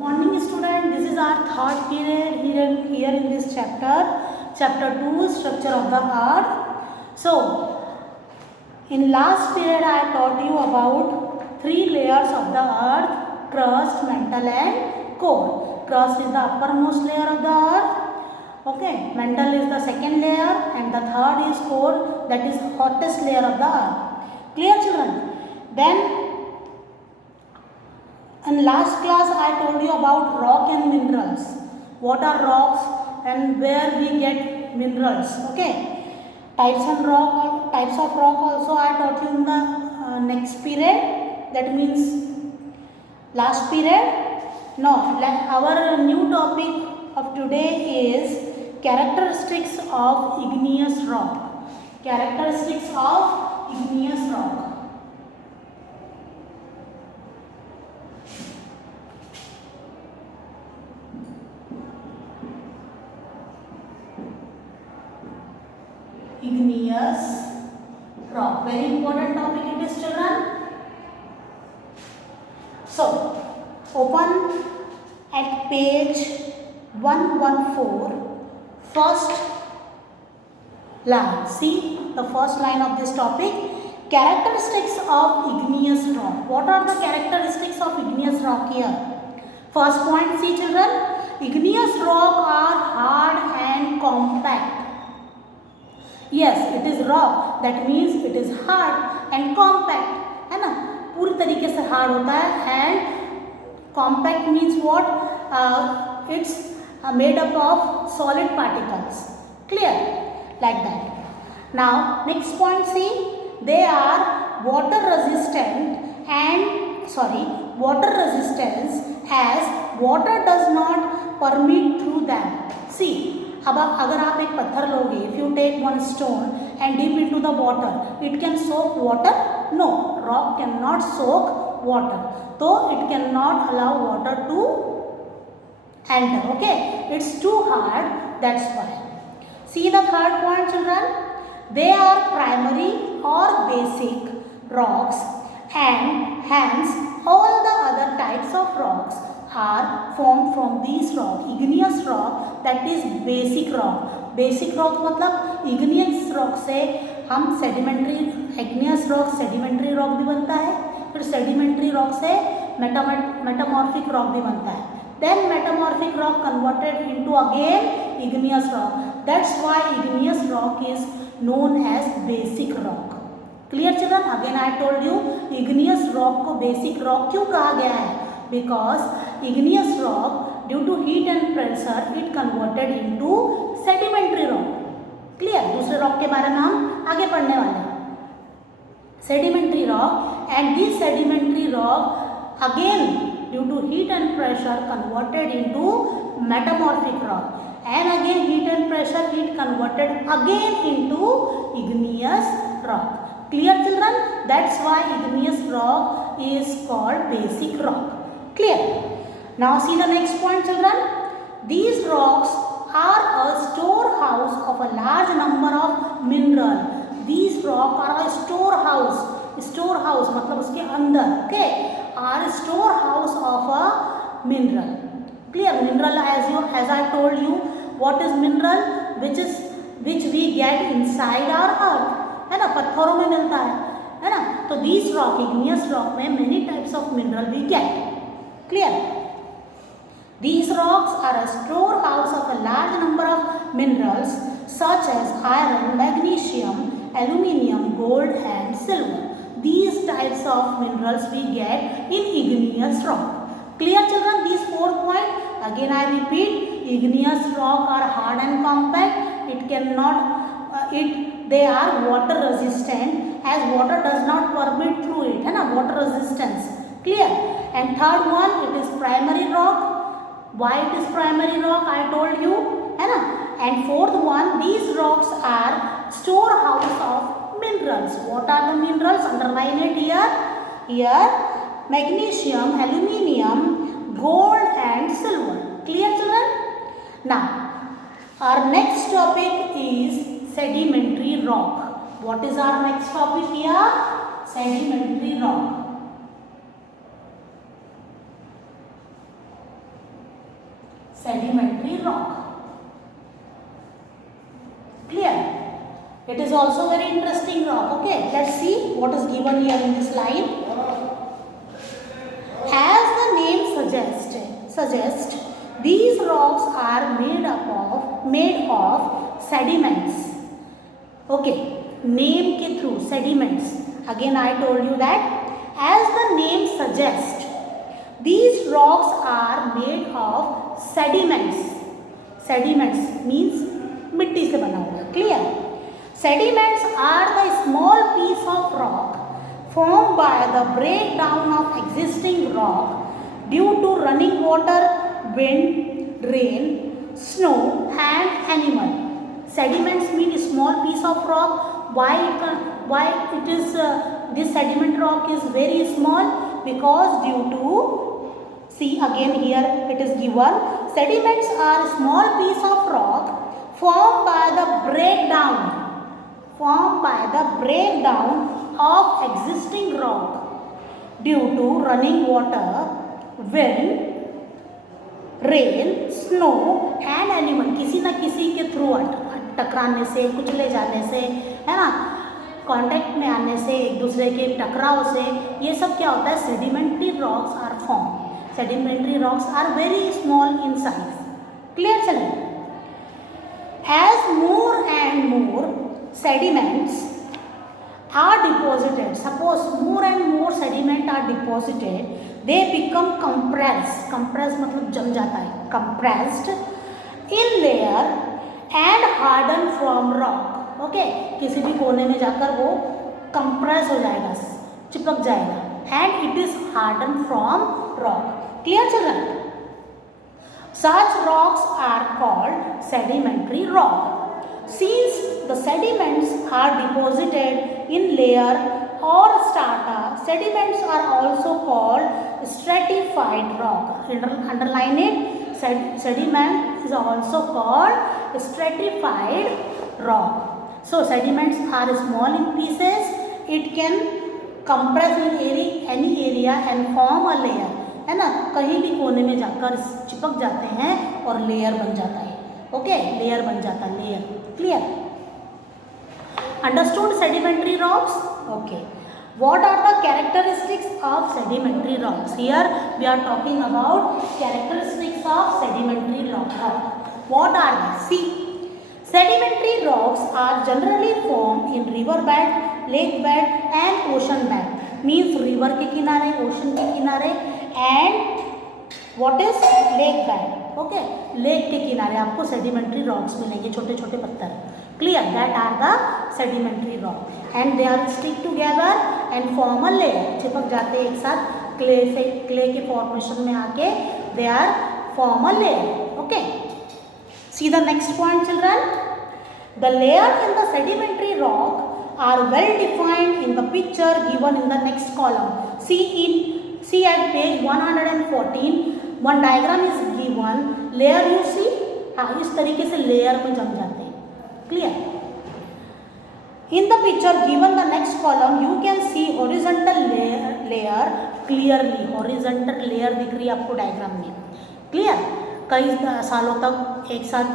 Morning student, this is our third period here in this chapter 2, structure of the earth. So in last period I taught you about three layers of the earth: crust, mantle and core. Crust is the uppermost layer of the earth, okay, mantle is the second layer, and the third is core, that is hottest layer of the earth. Clear children? Then in last class I told you about rock and minerals. What are rocks and where we get minerals? Okay. Types of rock also I taught you in the next period. That means last period. No, our new topic of today is characteristics of igneous rock. Characteristics of igneous rock. Igneous rock. Very important topic it is, children. So, open at page 114, first line. See the first line of this topic. Characteristics of igneous rock. What are the characteristics of igneous rock here? First point, see children. Igneous rock are hard and compact. Yes, it is rock. That means it is hard and compact, है ना? पूरी तरीके से hard होता है and compact means what? It's made up of solid particles. Clear? Like that. Now next point, see, they are water resistant water resistance as water does not permeate through them. See. अब अगर आप एक पत्थर लोगे, if you take one stone and dip into the water, it can soak water? No, rock cannot soak water. So it cannot allow water to enter. Okay, it's too hard. That's why. See the third point, children. They are primary or basic rocks, and hence all the other types of rocks are formed from these rock. Igneous rock, that is basic rock. Basic rock मतलब igneous rock से हम igneous rock sedimentary rock भी बनता है, फिर sedimentary rock से metamorphic rock भी बनता है. Then metamorphic rock converted into again igneous rock. That's why igneous rock is known as basic rock. Clear children? Again I told you igneous rock को basic rock क्यों कहा गया है? Because igneous rock, due to heat and pressure, it converted into sedimentary rock. Clear? दूसरे rock के बारे में हम आगे पढ़ने वाले हैं. Sedimentary rock, and this sedimentary rock again due to heat and pressure converted into metamorphic rock, and again heat and pressure it converted again into igneous rock. Clear children? That's why igneous rock is called basic rock. Clear? Now see the next point, children. These rocks are a storehouse of a large number of mineral. These rocks are a storehouse. Storehouse मतलब उसके अंदर, okay, are a storehouse of a mineral. Clear? Mineral, as I told you, what is mineral? Which we get inside our earth. है ना? पत्थरों में मिलता है ना? तो these rock, igneous rock में many types of mineral we get. Clear? These rocks are a storehouse of a large number of minerals such as iron, magnesium, aluminium, gold and silver. These types of minerals we get in igneous rock. Clear children? These 4 points. Again I repeat, igneous rock are hard and compact. It cannot, they are water resistant as water does not permeate through it. है ना? Water resistance. Clear? And third one, it is primary rock. Why it is primary rock? I told you. है ना? And fourth one, these rocks are storehouse of minerals. What are the minerals? Underline it here. Here, magnesium, aluminium, gold and silver. Clear children? Now, our next topic is sedimentary rock. What is our next topic here? Sedimentary rock. sedimentary rock. Clear? It is also very interesting rock. Okay, let's see what is given here in this line. As the name suggests, these rocks are made of sediments. Okay, name ke through sediments. Again I told you that as the name suggests, these rocks are made of sediments. Sediments means मिट्टी से बना हुआ. Clear? Sediments are the small piece of rock formed by the breakdown of existing rock due to running water, wind, rain, snow and animal. Sediments mean small piece of rock. Why it is this sediment rock is very small? Because due to, see again here it is given, sediments are small piece of rock formed by the breakdown of existing rock due to running water, wind, rain, snow and animal. किसी ना किसी के through टकराने से, कुचले जाने से, है ना, कांटेक्ट में आने से, एक दूसरे के टकराव से, ये सब क्या होता है? Sedimentary rocks are form. Sedimentary rocks are very small in size. Clear? चलिए. As more and more sediments are deposited, suppose more and more sediment are deposited, they become compressed. compressed मतलब जम जाता है. compressed in layer and harden from rock. okay, किसी भी कोने में जाकर वो compress हो जाएगा, चिपक जाएगा, and it is hardened from rock. clear children? Such rocks are called sedimentary rock. Since the sediments are deposited in layer or strata, sediments are also called stratified rock. Underline it. Sediment is also called stratified rock. So sediments are small in pieces. It can compress in any area and form a layer. है ना, कहीं भी कोने में जाकर चिपक जाते हैं और लेयर बन जाता है. ओके, लेयर बन जाता है, layer. Clear? Understood sedimentary rocks? Okay. What are the characteristics of sedimentary rocks? Here we are talking about characteristics of sedimentary rock. What are they? See, sedimentary rocks are generally formed in river bed, lake bed and ocean bed. Means river के किनारे, ocean के किनारे and what is lake bed? Okay, lake के किनारे आपको sedimentary rocks मिलेंगे, छोटे छोटे पत्थर. Clear? That are the sedimentary rock and they are stick together and form a layer. चिपक जाते हैं एक साथ clay से, clay के formation में आके they are form a layer. Okay. See the next point children. The layer in the sedimentary rock are well defined in the picture given in the next column. See at page 114 one diagram is given. Layer you see, हाँ इस तरीके से layer में जम जाते हैं. Clear? In the picture given the next column you can see horizontal layer clearly. horizontal layer दिख रही है आपको डायग्राम में. Clear? कई सालों तक एक साथ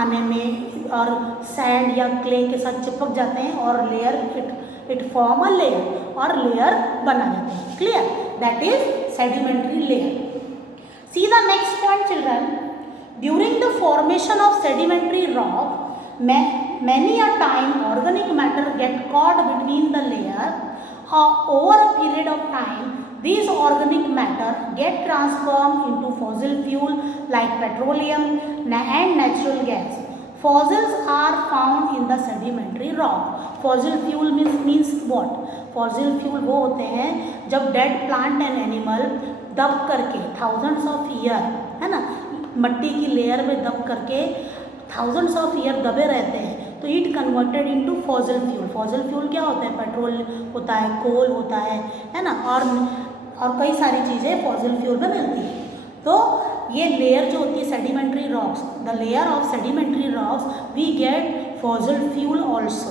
आने में और सैंड या क्ले के साथ चिपक जाते हैं और layer it form a layer और लेयर बना जाते हैं. Clear? That is sedimentary layer. See the next point children. During the formation of sedimentary rock, many a time organic matter get caught between the layer. Over a period of time, these organic matter get transformed into fossil fuel like petroleum and natural gas. Fossils are found in the sedimentary rock. Fossil fuel means what? Fossil fuel वो होते हैं जब dead plant and animal दब करके thousands of year, है ना, मट्टी की लेयर में दब करके thousands of year दबे रहते हैं, तो it converted into fossil fuel. Fossil fuel क्या होता है? पेट्रोल होता है, कोल होता है ना, और कई सारी चीज़ें फॉसिल फ्यूल में मिलती है. तो ये लेयर जो होती है sedimentary rocks, the layer of sedimentary rocks we get fossil fuel also,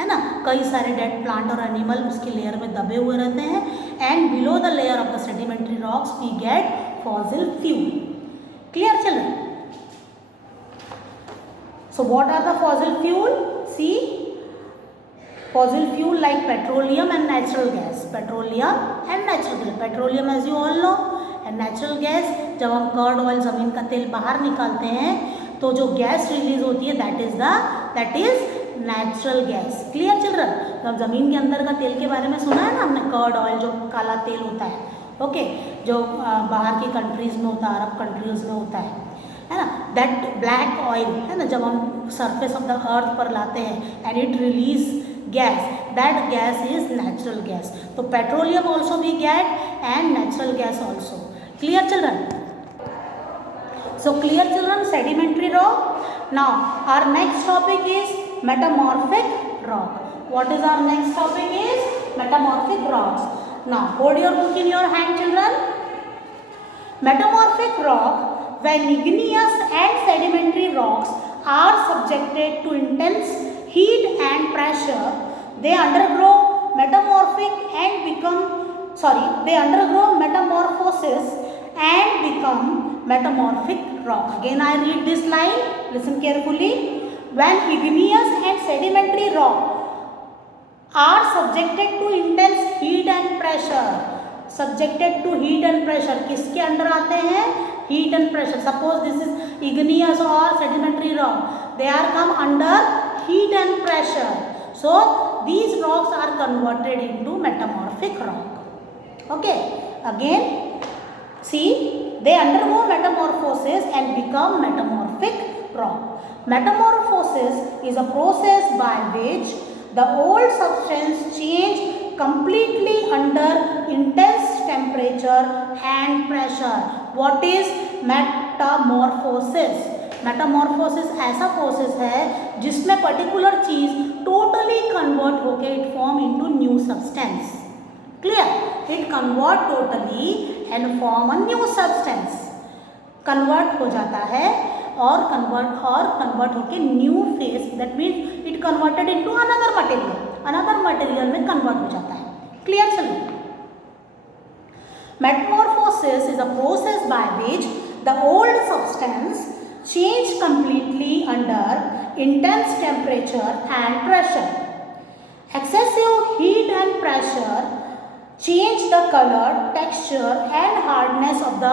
है ना, कई सारे डेड प्लांट और एनिमल उसकी लेयर में दबे हुए रहते हैं. And below the layer of the sedimentary rocks we get fossil fuel. Clear children? So what are the fossil fuel? See, fossil fuel like petroleum and natural gas. Petroleum and natural gas. Petroleum as you all know and natural gas, जब हम curd oil ज़मीन का तेल बाहर निकालते हैं तो जो गैस रिलीज होती है that is natural gas. Clear children? जब ज़मीन के अंदर का तेल के बारे में सुना है ना हमने, कर्ड ऑयल जो काला तेल होता है, ओके, जो बाहर की कंट्रीज़ में होता है, अरब कंट्रीज़ में होता है ना, दैट ब्लैक ऑयल है ना, जब हम सरफेस ऑफ द अर्थ पर लाते हैं and it release gas, that gas is natural gas. तो petroleum also we get and natural gas also. Clear children? So clear children, sedimentary rock. Now our next topic is metamorphic rock. What is our next topic is metamorphic rocks. Now hold your book in your hand children. Metamorphic rock, when igneous and sedimentary rocks are subjected to intense heat and pressure, they undergo metamorphosis and become metamorphic rock. Again I read this line, listen carefully. When igneous and sedimentary rock are subjected to intense heat and pressure, subjected to heat and pressure, किसके under आते हैं? Heat and pressure. Suppose this is igneous or sedimentary rock, they are come under heat and pressure, so these rocks are converted into metamorphic rock. Okay, again see, they undergo metamorphosis and become metamorphic rock. Metamorphosis is a process by which the old substance change completely under intense temperature and pressure. What is metamorphosis? Metamorphosis ऐसा process है जिसमें particular चीज totally convert होके it form into new substance. Clear? It convert totally and form a new substance. Convert हो जाता है और convert होके new phase, that means it converted into another material में convert हो जाता है. Clear चलो? Metamorphosis is a process by which the old substance change completely under intense temperature and pressure. Excessive heat and pressure change the color, texture and hardness of the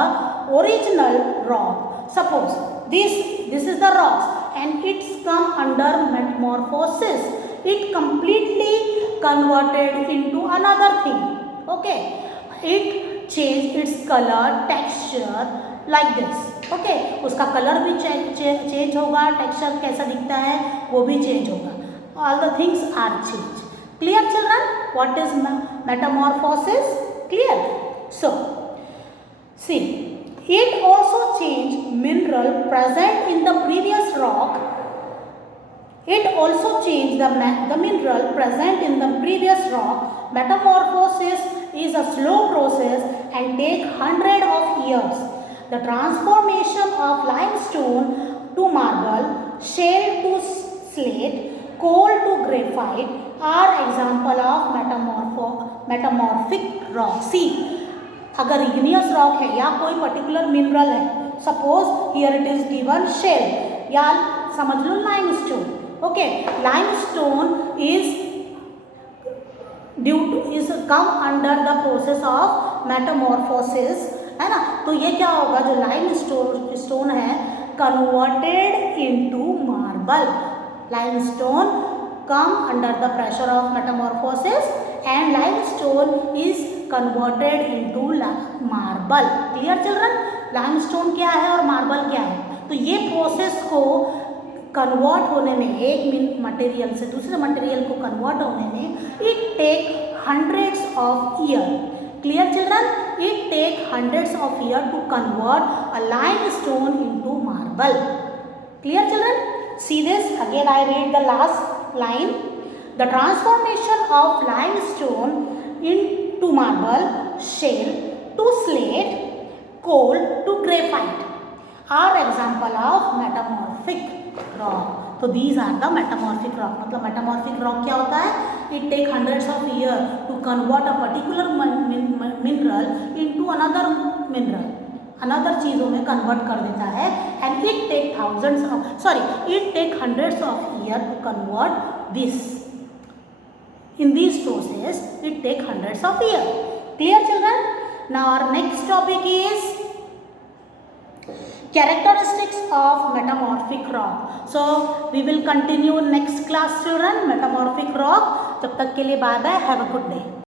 original rock. Suppose this is the rocks and it's come under metamorphosis. It completely converted into another thing. Okay, it changed its color, texture like this. Okay, उसका colour भी change होगा, texture कैसा दिखता है वो भी change होगा. All the things are changed. Clear children? What is metamorphosis? Clear? So, see, it also changed mineral present in the previous rock. It also changed the mineral present in the previous rock. Metamorphosis is a slow process and take hundreds of years. The transformation of limestone to marble, shale to slate, coal to graphite are example of metamorphic rock. See, अगर igneous rock है या कोई particular mineral है, suppose here it is given shale या समझ लो limestone. Okay, limestone is come under the process of metamorphosis, है ना. तो ये क्या होगा, जो limestone है converted into marble. Limestone come under the pressure of metamorphosis and limestone is converted into marble. Clear children? Limestone क्या है और marble क्या है? तो ये प्रोसेस को कन्वर्ट होने में, एक मटेरियल से दूसरे मटेरियल को कन्वर्ट होने में it take hundreds of years. Clear children? It take hundreds of years to convert a limestone into marble. Clear children? See this, again I read the last line. The transformation of limestone into marble, shale to slate, coal to graphite are example of metamorphic rock. So these are the metamorphic rock. मतलब metamorphic rock क्या होता है? It take hundreds of years to convert a particular mineral into another mineral. Another चीज़ों में convert कर देता है and it take hundreds of year to convert this. In this process, it take hundreds of years. Clear, children? Now our next topic is characteristics of metamorphic rock. So we will continue next class, children. Metamorphic rock. तब तक के लिए bye bye. Have a good day.